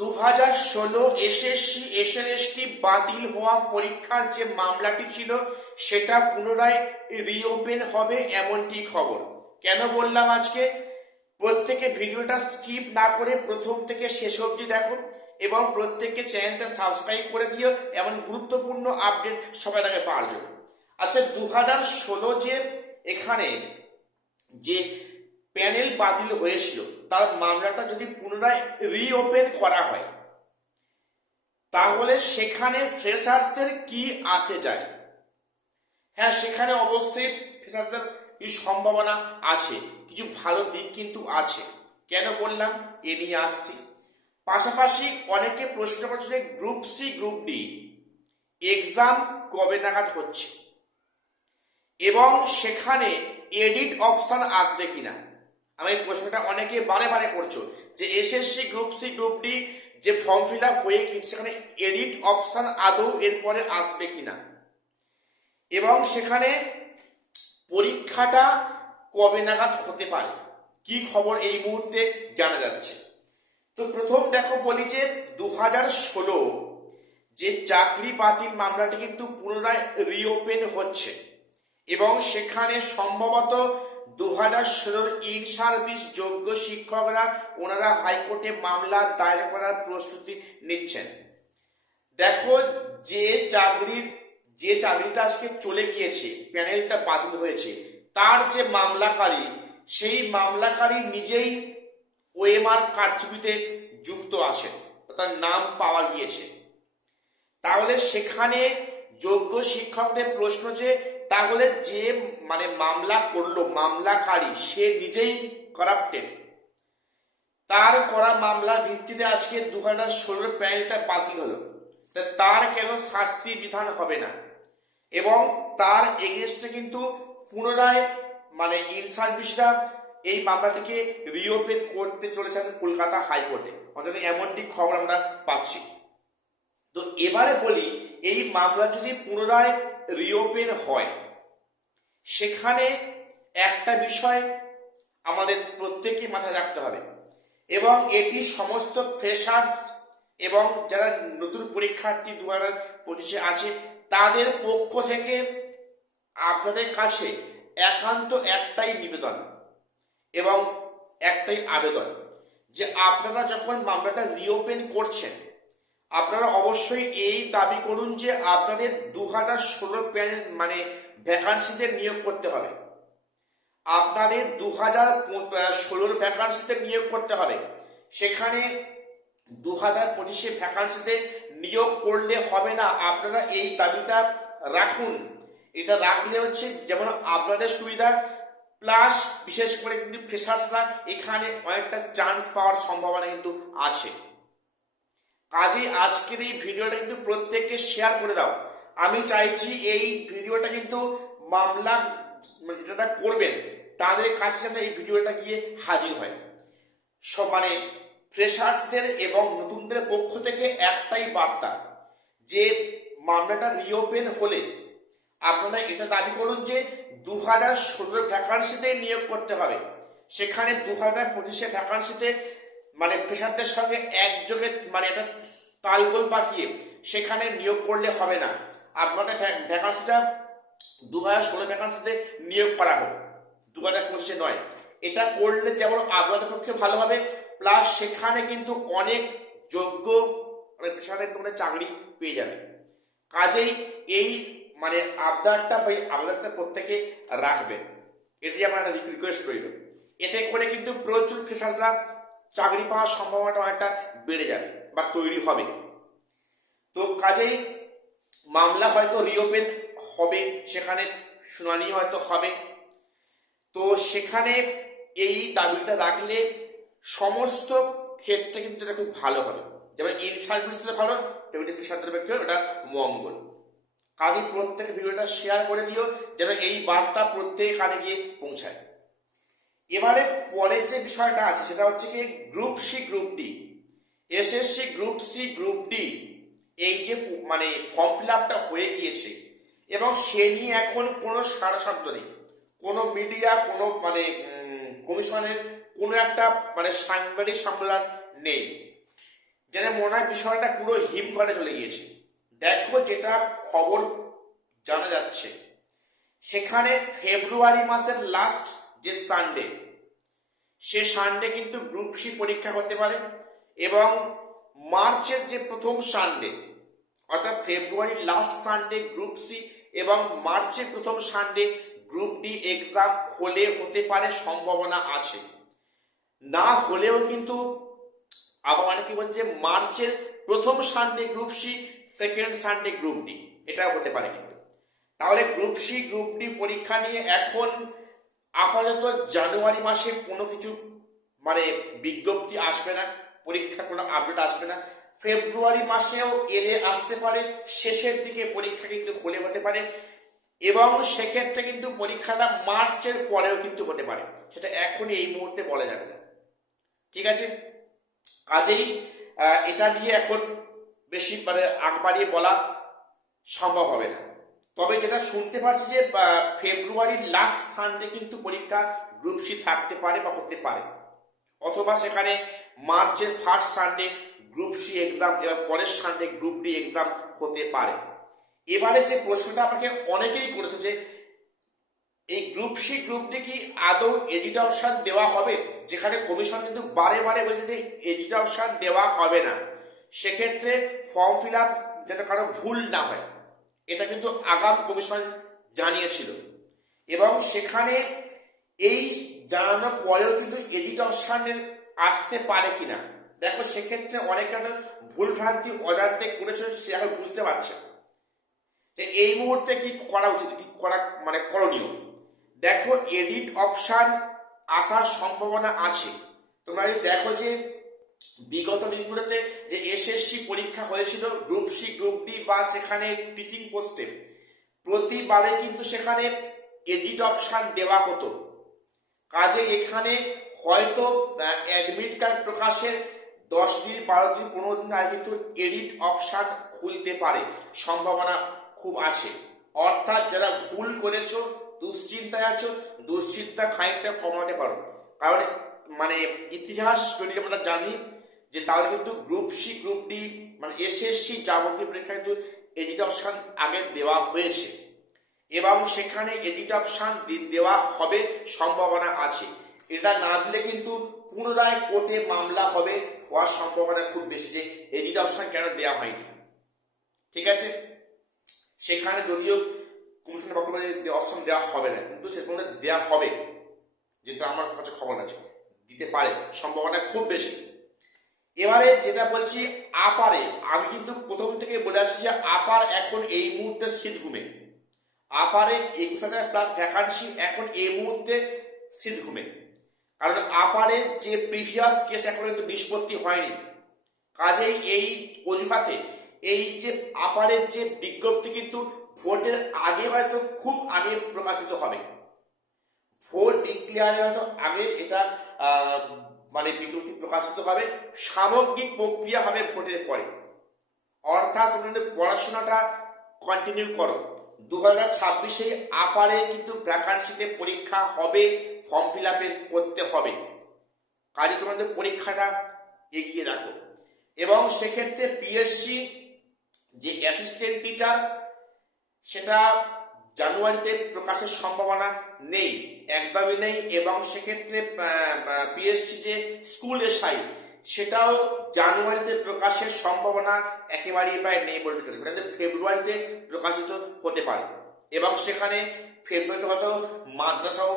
2016 SSC SLST বাতিল হওয়া পরীক্ষার যে মামলাটি ছিল সেটা পুনরায় রিওপেন হবে এমনটি খবর। কেন বললাম আজকে প্রত্যেকে ভিডিওটা স্কিপ না করে প্রথম থেকে শেষ অবধি দেখো এবং প্রত্যেককে চ্যানেলটা সাবস্ক্রাইব করে দিও এমন গুরুত্বপূর্ণ আপডেট সবার আগে পাওয়ার জন্য। আচ্ছা, 2016 যে এখানে যে প্যানেল বাতিল হয়েছিল তার মামলাটা যদি পুনরায় রিওপেন করা হয় তাহলে সেখানে ফ্রেশার্সদের কি আসে যায়? হ্যাঁ, সেখানে অবশ্যই ফ্রেশার্সদের কিছু সম্ভাবনা আছে, কিছু ভালো দিক কিন্তু আছে। কেন বললাম এ নিয়ে আসছি। পাশাপাশি অনেকে প্রশ্ন করছে যে group C group D exam কবে নাগাদ হচ্ছে এবং সেখানে এডিট অপশন আসবে কিনা। আমি এই প্রশ্নটা অনেকে বারে বারে করছো যে SSC group C group D যে ফর্ম ফিল আপ হয়ে গেছে সেখানে এডিট অপশন আদৌ এরপরে আসবে কিনা এবং সেখানে পরীক্ষাটা কবে নাগাদ হতে পারে, কি খবর এই মুহূর্তে জানা যাচ্ছে। তো প্রথম দেখো বলি যে 2016 যে চাকরি বাতিল মামলাটি কিন্তু পুনরায় রিওপেন হচ্ছে এবং সেখানে সম্ভবত 2016 ইন সার্ভিস যোগ্য শিক্ষকরা ওনারা হাইকোর্টে মামলা দায়ের করার প্রস্তুতি নিচ্ছেন। দেখো যে চাকরিটা আজকে চলে গিয়েছে, প্যানেলটা বাতিল হয়েছে, তার যে মামলাকারী সেই মামলাকারী নিজেই ওএমআর কারচুপিতে যুক্ত আছেন, তার নাম পাওয়া গিয়েছে। তাহলে সেখানে যোগ্য শিক্ষকদের প্রশ্ন যে তাহলে যে মামলা করলো মামলাকারী সে নিজেই করাপ্টেড, তার করা মামলার ভিত্তিতে আজকে 2016 প্যানেলটা বাতিল হলো, তার কেন শাস্তি বিধান হবে না এবং তার এগেনস্টে কিন্তু পুনরায় ইন সার্ভিসরা এই মামলাটিকে রিওপেন করতে চলেছেন কলকাতা হাইকোর্টে, অন্তত এমনটি খবর আমরা পাচ্ছি। তো এবারে বলি এই মামলা যদি পুনরায় রিওপেন হয় সেখানে একটা বিষয় আমাদের প্রত্যেককে মাথায় রাখতে হবে এবং এটি সমস্ত ফ্রেশার্স এবং যারা নতুন পরীক্ষার্থী 2025 আছে তাদের পক্ষ থেকে আপনাদের কাছে একান্ত একটাই নিবেদন এবং একটাই আবেদন যে আপনারা যখন মামলাটা রিওপেন করছেন আপনারা অবশ্যই এই দাবি করুন যে আপনাদের 2016 প্যানেল ভ্যাকান্সিতে নিয়োগ করতে হবে, আপনাদের 2016 ভ্যাকান্সিতে নিয়োগ করতে হবে। সেখানে 2025 ভ্যাকান্সিতে নিয়োগ করলে হবে না, আপনারা এই দাবিটা রাখুন। এটা রাখলে হচ্ছে যেমন আপনাদের সুবিধা প্লাস বিশেষ করে কিন্তু ফ্রেশার্সরা এখানে অনেকটা চান্স পাওয়ার সম্ভাবনা কিন্তু আছে। কাজে আজকের এই ভিডিওটা কিন্তু প্রত্যেককে শেয়ার করে দাও। আমি চাইছি এই ভিডিওটা কিন্তু মামলা যেটা করবেন তাদের কাছে যাতে এই ভিডিওটা গিয়ে হাজির হয়। সব ফ্রেশার্সদের এবং নতুনদের পক্ষ থেকে একটাই বার্তা যে মামলাটা রিওপেন হলে আপনারা এটা দাবি করুন যে 2016 ভ্যাকান্সিতে নিয়োগ করতে হবে, সেখানে 2025 ভ্যাকান্সিতে ফ্রেশারদের সঙ্গে একযোগে এটা তালগোল পাকিয়ে সেখানে নিয়োগ করলে হবে না। আপনাদের ভ্যাকান্সিটা 2016 ভ্যাকান্সিতে নিয়োগ করা হোক, 2025 নয়। এটা করলে যেমন আপনাদের পক্ষে ভালো হবে প্লাস সেখানে কিন্তু অনেক যোগ্য পেশাদার তোমরা চাকরি পেয়ে যাবে। কাজেই এই আবদারটা প্রত্যেকে রাখবেন, এটি আমার একটা রিকোয়েস্ট রইল। এতে করে কিন্তু প্রচুর ফ্রেশাররা চাকরি পাওয়ার সম্ভাবনাটা অনেকটা বেড়ে যাবে বা তৈরি হবে। তো কাজেই মামলা হয়তো রিওপেন হবে, সেখানে শুনানি হয়তো হবে। তো সেখানে এই দাবিটা রাখলে সমস্ত ক্ষেত্রে কিন্তু এটা খুব ভালো হবে, যেমন ইন সার্ভিসে ভালো তেমনি পেশাদার ব্যক্তি এটা মঙ্গল। কাজে প্রত্যেক ভিডিওটা শেয়ার করে দিও যেন এই বার্তা প্রত্যেক কানে গিয়ে পৌঁছায়। এবারে পরের যে বিষয়টা আছে সেটা হচ্ছে কি group C group D, SSC group C group D এই যে ফর্ম ফিল আপটা হয়ে গিয়েছে এবং সে নিয়ে এখন কোনো সারশব্দ নেই, কোনো মিডিয়া কোনো কমিশনের কোনো একটা সাংবাদিক সম্মেলন নেই। যেন মনে হয় বিষয়টা পুরো হিমঘরে চলে গিয়েছে। দেখো যেটা খবর জানা যাচ্ছে, সেখানে ফেব্রুয়ারি মাসের লাস্ট যে সানডে, সে সানডে কিন্তু গ্রুপ সি পরীক্ষা হতে পারে, এবং মার্চের যে প্রথম সানডে, অর্থাৎ ফেব্রুয়ারির লাস্ট সানডে গ্রুপ সি এবং মার্চের প্রথম সানডে গ্রুপ ডি এক্সাম হলে হতে পারে, সম্ভাবনা আছে। না হলেও কিন্তু আবার অনেকে বলছে মার্চের প্রথম Sunday group C, second Sunday group D, এটাও হতে পারে কিন্তু। তাহলে গ্রুপ সি গ্রুপ ডি পরীক্ষা নিয়ে এখন আপাতত জানুয়ারি মাসে কোনো কিছু মানে বিজ্ঞপ্তি আসবে না, পরীক্ষার কোনো আপডেট আসবে না। ফেব্রুয়ারি মাসেও এলে আসতে পারে, শেষের দিকে পরীক্ষা কিন্তু হলে হতে পারে, এবং সেক্ষেত্রে কিন্তু পরীক্ষাটা মার্চের পরেও কিন্তু হতে পারে, সেটা এখনই এই মুহূর্তে বলা যাবে না। ঠিক আছে, কাজেই এটা নিয়ে এখন বেশি মানে আগ বাড়িয়ে বলা সম্ভব হবে না। তবে যেটা শুনতে পাচ্ছি যে ফেব্রুয়ারির লাস্ট সানডে কিন্তু পরীক্ষা গ্রুপ সি থাকতে পারে বা হতে পারে, অথবা সেখানে মার্চের first Sunday group C exam এবং পরের সানডে গ্রুপ ডি এক্সাম হতে পারে। এবারে যে প্রশ্নটা আমাকে অনেকেই করেছে যে এই গ্রুপ সি গ্রুপ ডি কি আদৌ এডিট অপশন দেওয়া হবে, যেখানে কমিশন কিন্তু বারে বারে বলছে যে এডিট অপশন দেওয়া হবে না, সেক্ষেত্রে ফর্ম ফিল আপ যেন কারো ভুল না হয়, এটা কিন্তু আগাম কমিশন জানিয়েছিল। এবং সেখানে এই জানানোর পরেও কিন্তু এডিট অপশানের আসতে পারে কিনা, দেখো সেক্ষেত্রে অনেকে ভুলভ্রান্তি অজান্তে করেছে, সে এখন বুঝতে পারছে যে এই মুহূর্তে কি করা উচিত, কি করা মানে করণীয়। দেখো এডিট অপশান আসার সম্ভাবনা আছে। তোমরা যদি দেখো যে বিগত দিনগুলোতে যে এসএসসি পরীক্ষা হয়েছিল গ্রুপ সি গ্রুপ ডি বা সেখানে টিচিং পোস্টে, প্রতিবারে কিন্তু সেখানে এডিট অপশান দেওয়া হতো। কাজে এখানে হয়তো অ্যাডমিট কার্ড প্রকাশের 10 দিন 12 দিন 15 দিন আগে কিন্তু এডিট অপশান খুলতে পারে, সম্ভাবনা খুব আছে। অর্থাৎ যারা ভুল করেছো, দুশ্চিন্তায় আছো, দুশ্চিন্তা খানিকটা কমাতে পারো। কারণ মানে ইতিহাস যদি আমরা জানি যে তাহলে কিন্তু গ্রুপ সি গ্রুপ ডি মানে এসএসসি যাবতীয় পরীক্ষা কিন্তু এডিট অপশান আগে দেওয়া হয়েছে, এবং সেখানে এডিট অপশান দেওয়া হবে, সম্ভাবনা আছে। এটা না দিলে কিন্তু পুনরায় কোর্টে মামলা হবে, হওয়ার সম্ভাবনা খুব বেশি যে এডিট অপশান কেন দেওয়া হয়নি। ঠিক আছে, সেখানে যদিও কমিশনের বক্তব্য অপশন দেওয়া হবে না, কিন্তু সেখানে দেওয়া হবে, যেটা আমার কাছে খবর আছে, দিতে পারে, সম্ভাবনা খুব বেশি। এবারে যেটা বলছি আপারে, আমি কিন্তু প্রথম থেকে বলে আসছি যে আপার এখন এই মুহূর্তে সিট ঘুমে, আপারে 21,000+ ভ্যাকান্সি এখন এই মুহূর্তে সিট ঘুমে। কারণ আপারে যে প্রিভিয়াস কেস এখন কিন্তু নিষ্পত্তি হয়নি, কাজেই এই অজুহাতে এই যে আপারের যে বিজ্ঞপ্তি কিন্তু ভোটের আগে হয়তো খুব আগে প্রকাশিত হবে, ভোট ডিক্লেয়ারের হয়তো আগে এটা মানে বিজ্ঞপ্তি প্রকাশিত হবে, সামগ্রিক প্রক্রিয়া হবে ভোটের পরে। অর্থাৎ তোমাদের পড়াশোনাটা কন্টিনিউ করো, 2026-এ আপারে কিন্তু ভ্যাকান্সিতে পরীক্ষা হবে, ফর্ম ফিল আপ করতে হবে, কাজে তোমাদের পরীক্ষাটা এগিয়ে রাখো। এবং সেক্ষেত্রে পিএসসি যে অ্যাসিস্ট্যান্ট টিচার, সেটা জানুয়ারিতে প্রকাশের সম্ভাবনা নেই, একদমই নেই। এবং সেক্ষেত্রে পিএসসি যে স্কুল এসআই, সেটাও জানুয়ারিতে প্রকাশের সম্ভাবনা একেবারেই প্রায় নেই বলতে পারি, সেটা ফেব্রুয়ারিতে প্রকাশিত হতে পারে। এবং সেখানে ফেব্রুয়ারিতে হয়তো মাদ্রাসাও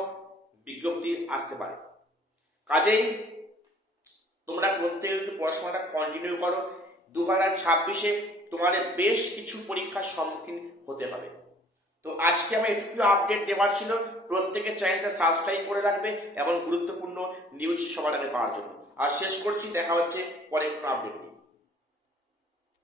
বিজ্ঞপ্তি আসতে পারে। কাজেই তোমরা প্রত্যেকে কিন্তু পড়াশোনাটা কন্টিনিউ করো, 2026-এ তোমাদের বেশ কিছু পরীক্ষার সম্মুখীন হতে হবে। তো আজকে আমার এটুকু আপডেট দেওয়ার ছিল, প্রত্যেকে চ্যানেলটা সাবস্ক্রাইব করে রাখবে এবং গুরুত্বপূর্ণ নিউজ সবার আগে পাওয়ার জন্য। আর শেষ করছি, দেখা হচ্ছে পরে কোনো আপডেট নিয়ে।